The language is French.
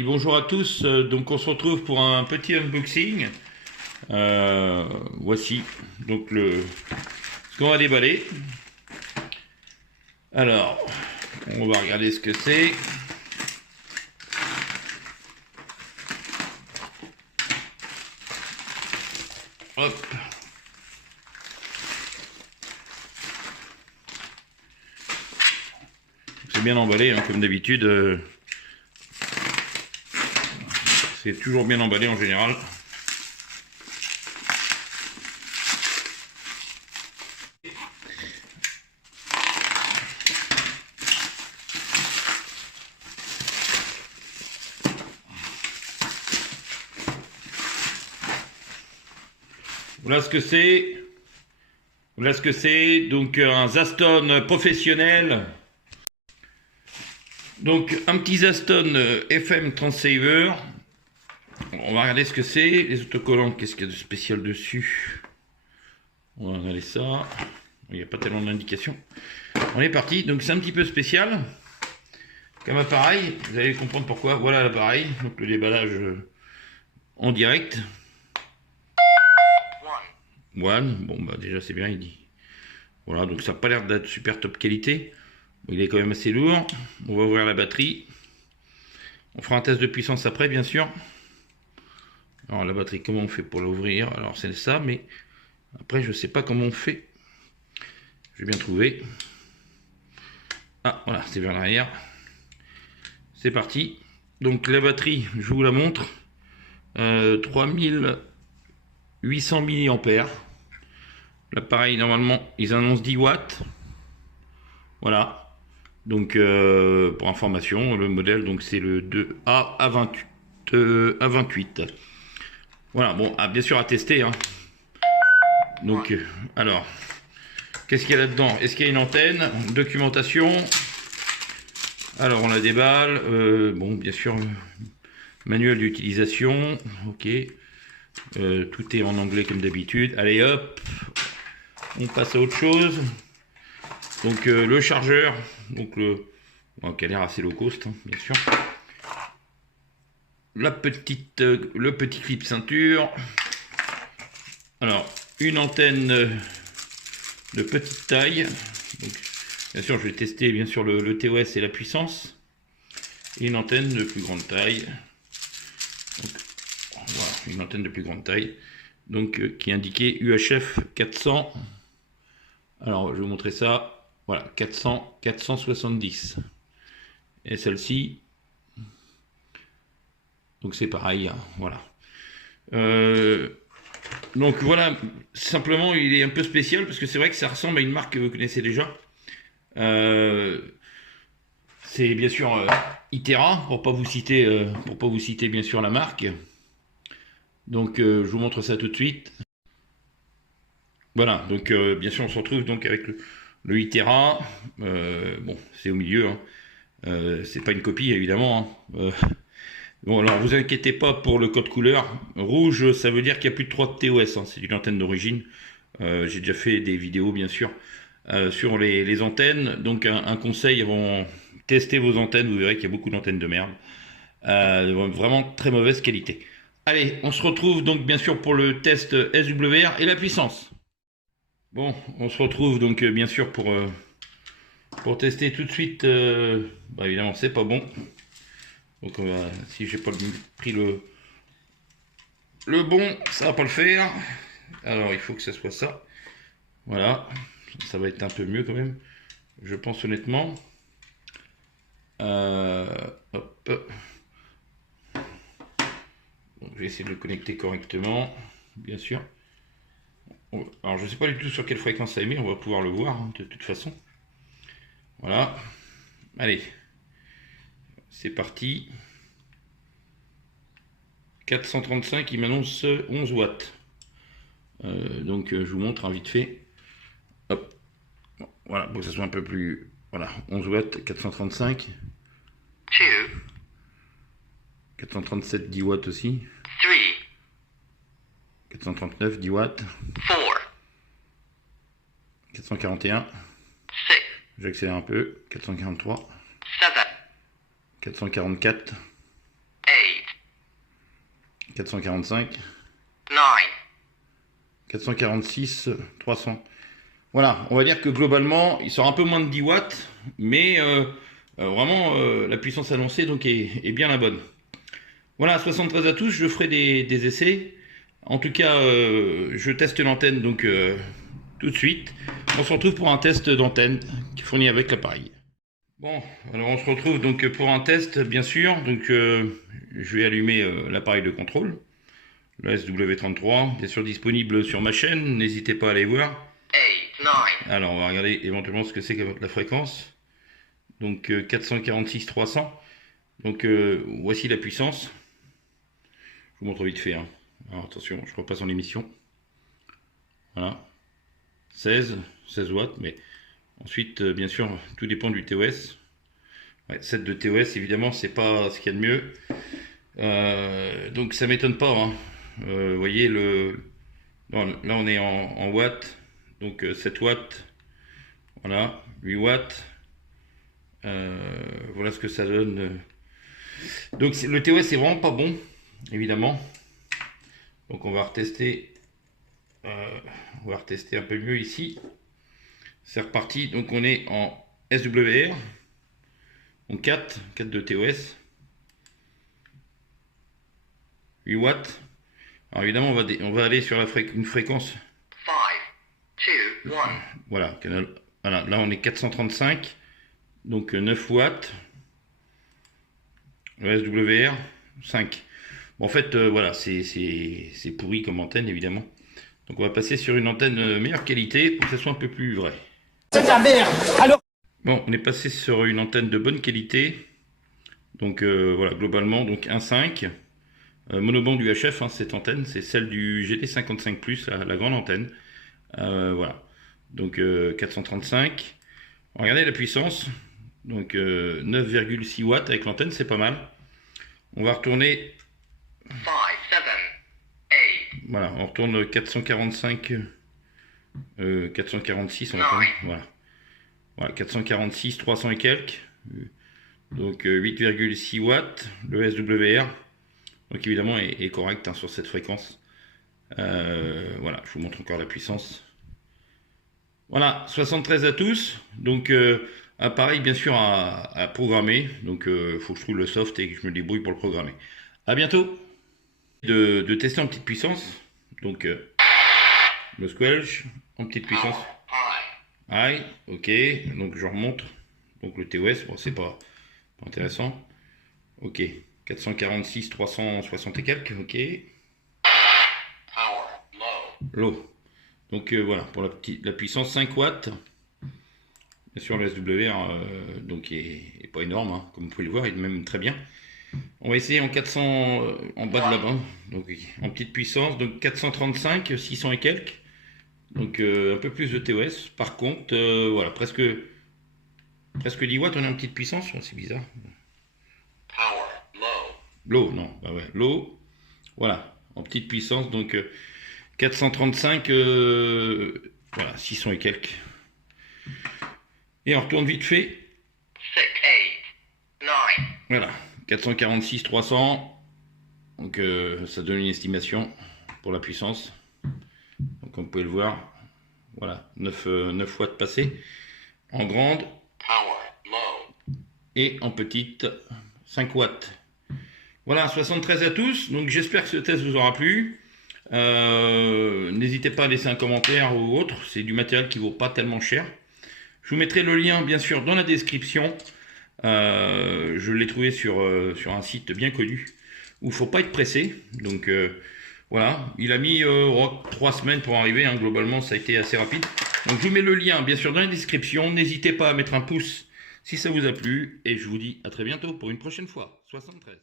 Oui, bonjour à tous. Donc on se retrouve pour un petit unboxing. Voici donc ce qu'on va déballer. Alors, on va regarder ce que c'est. Hop. C'est bien emballé, hein, comme d'habitude. C'est toujours bien emballé en général. Voilà ce que c'est. Voilà ce que c'est. Donc un Zaston professionnel. Donc un petit Zaston FM Transceiver. On va regarder ce que c'est. Les autocollants, qu'est-ce qu'il y a de spécial dessus? On va regarder ça. Il n'y a pas tellement d'indications. On est parti. Donc c'est un petit peu spécial comme appareil. Vous allez comprendre pourquoi. Voilà l'appareil. Donc le déballage en direct. One. Bon bah déjà c'est bien, il dit. Voilà, donc ça n'a pas l'air d'être super top qualité. Il est quand même assez lourd. On va ouvrir la batterie. On fera un test de puissance après, bien sûr. Alors la batterie, comment on fait pour l'ouvrir? Alors c'est ça, mais après je sais pas comment on fait. Je vais bien trouver. Ah voilà, c'est vers l'arrière. C'est parti. Donc la batterie, je vous la montre. 3800 mAh. L'appareil, normalement, ils annoncent 10 watts. Voilà. Donc pour information, le modèle, donc c'est le 2A A28. Voilà, bon, bien sûr à tester, hein. Donc, alors, qu'est-ce qu'il y a là-dedans? Est-ce qu'il y a une antenne? Documentation. Alors, on la déballe. Bon, bien sûr, manuel d'utilisation. Ok. Tout est en anglais comme d'habitude. Allez, hop. On passe à autre chose. Donc, le chargeur. Donc, bon, qui a l'air assez low cost, hein, bien sûr. Le petit clip ceinture. Alors, une antenne de petite taille. Donc, bien sûr, je vais tester bien sûr le TOS et la puissance. Et une antenne de plus grande taille. Donc, voilà, une antenne de plus grande taille. Donc, qui est indiquée UHF 400. Alors, je vais vous montrer ça. Voilà, 400, 470. Et celle-ci, donc c'est pareil, hein, voilà. Donc voilà, simplement il est un peu spécial parce que c'est vrai que ça ressemble à une marque que vous connaissez déjà. C'est bien sûr Itera, pour pas vous citer bien sûr la marque. Donc je vous montre ça tout de suite. Voilà, donc bien sûr on se retrouve donc avec le Itera. Bon, c'est au milieu, hein. C'est pas une copie évidemment, hein. Bon, alors vous inquiétez pas pour le code couleur. Rouge, ça veut dire qu'il n'y a plus de 3 de TOS, hein. C'est une antenne d'origine. J'ai déjà fait des vidéos, bien sûr, sur les antennes. Donc, un conseil avant tester vos antennes. Vous verrez qu'il y a beaucoup d'antennes de merde. Vraiment très mauvaise qualité. Allez, on se retrouve donc, bien sûr, pour le test SWR et la puissance. Bon, on se retrouve donc, bien sûr, pour tester tout de suite. Bah, évidemment, c'est pas bon. Donc si j'ai pas pris le bon, ça va pas le faire. Alors il faut que ça soit ça. Voilà, ça va être un peu mieux quand même, je pense honnêtement. Hop. Donc, je vais essayer de le connecter correctement, bien sûr. Alors je sais pas du tout sur quelle fréquence ça émet, on va pouvoir le voir, hein, de toute façon. Voilà. Allez, c'est parti. 435, il m'annonce 11 watts. Donc je vous montre, hein, vite fait. Hop. Bon, voilà, pour que ça soit un peu plus... Voilà, 11 watts, 435. 437, 10 watts aussi. 439, 10 watts. 441. J'accélère un peu. 443. 444. 445. 9. 446, 300. Voilà, on va dire que globalement, il sort un peu moins de 10 watts, mais vraiment la puissance annoncée donc est bien la bonne. Voilà, 73 à tous, je ferai des essais. En tout cas, je teste l'antenne donc tout de suite. On se retrouve pour un test d'antenne qui est fourni avec l'appareil. Bon, alors on se retrouve donc pour un test, bien sûr. Donc je vais allumer l'appareil de contrôle, le SW33, bien sûr disponible sur ma chaîne. N'hésitez pas à aller voir. 8. 9. Alors on va regarder éventuellement ce que c'est que la fréquence. Donc 446 300. Donc voici la puissance. Je vous montre vite fait. Hein. Alors attention, je repasse en émission. Voilà. 16 watts, mais ensuite, bien sûr, tout dépend du TOS. Ouais, 7 de TOS, évidemment, c'est pas ce qu'il y a de mieux. Donc ça m'étonne pas. Hein. Vous voyez, non, là on est en watts. Donc 7 watts. Voilà, 8 watts. Voilà ce que ça donne. Donc le TOS c'est vraiment pas bon, évidemment. Donc on va retester. On va retester un peu mieux ici. C'est reparti. Donc on est en SWR. Donc 4 de TOS. 8 watts. Alors évidemment on va aller sur une fréquence. 5. 2. 1. Voilà, là on est 435. Donc 9 watts. Le SWR 5. Bon, en fait, voilà, c'est pourri comme antenne, évidemment. Donc on va passer sur une antenne meilleure qualité pour que ça soit un peu plus vrai. C'est de la merde. Alors. Bon, on est passé sur une antenne de bonne qualité. Donc voilà, globalement, donc 1.5. Monoband du HF, hein, cette antenne, c'est celle du GT55+, la grande antenne. Voilà. Donc 435. Regardez la puissance. Donc 9,6 watts avec l'antenne, c'est pas mal. On va retourner. 5. 7. 8. Voilà, on retourne 445, 446, on va retourner, voilà, 446, 300 et quelques, donc 8,6 watts, le SWR, donc évidemment est correct hein, sur cette fréquence. Voilà, je vous montre encore la puissance. Voilà, 73 à tous, donc appareil bien sûr à programmer, donc il faut que je trouve le soft et que je me débrouille pour le programmer. À bientôt. De tester en petite puissance, donc le squelch en petite puissance, high, ok, donc je remonte, donc le TOS, bon c'est pas intéressant, ok, 446, 360 et quelques, ok, low, donc voilà, pour la puissance 5 watts, bien sûr le SWR donc est pas énorme, hein, comme vous pouvez le voir, il est même très bien. On va essayer en 400 en bas de la bande, donc en petite puissance, donc 435, 600 et quelques, donc un peu plus de TOS. Par contre, voilà, presque 10 watts, on est en petite puissance, c'est bizarre. Low, non, bah ouais, low, voilà, en petite puissance, donc 435, voilà, 600 et quelques. Et on retourne vite fait. 6. 8. 9. Voilà. 446, 300, donc ça donne une estimation pour la puissance. Donc comme vous pouvez le voir, voilà, 9 watts passés en grande et en petite 5 watts. Voilà, 73 à tous, donc j'espère que ce test vous aura plu. N'hésitez pas à laisser un commentaire ou autre, c'est du matériel qui vaut pas tellement cher. Je vous mettrai le lien bien sûr dans la description. Je l'ai trouvé sur un site bien connu où il ne faut pas être pressé. Donc voilà, il a mis 3 semaines pour arriver, hein. Globalement ça a été assez rapide. Donc je vous mets le lien bien sûr dans la description. N'hésitez pas à mettre un pouce si ça vous a plu. Et je vous dis à très bientôt pour une prochaine fois. 73.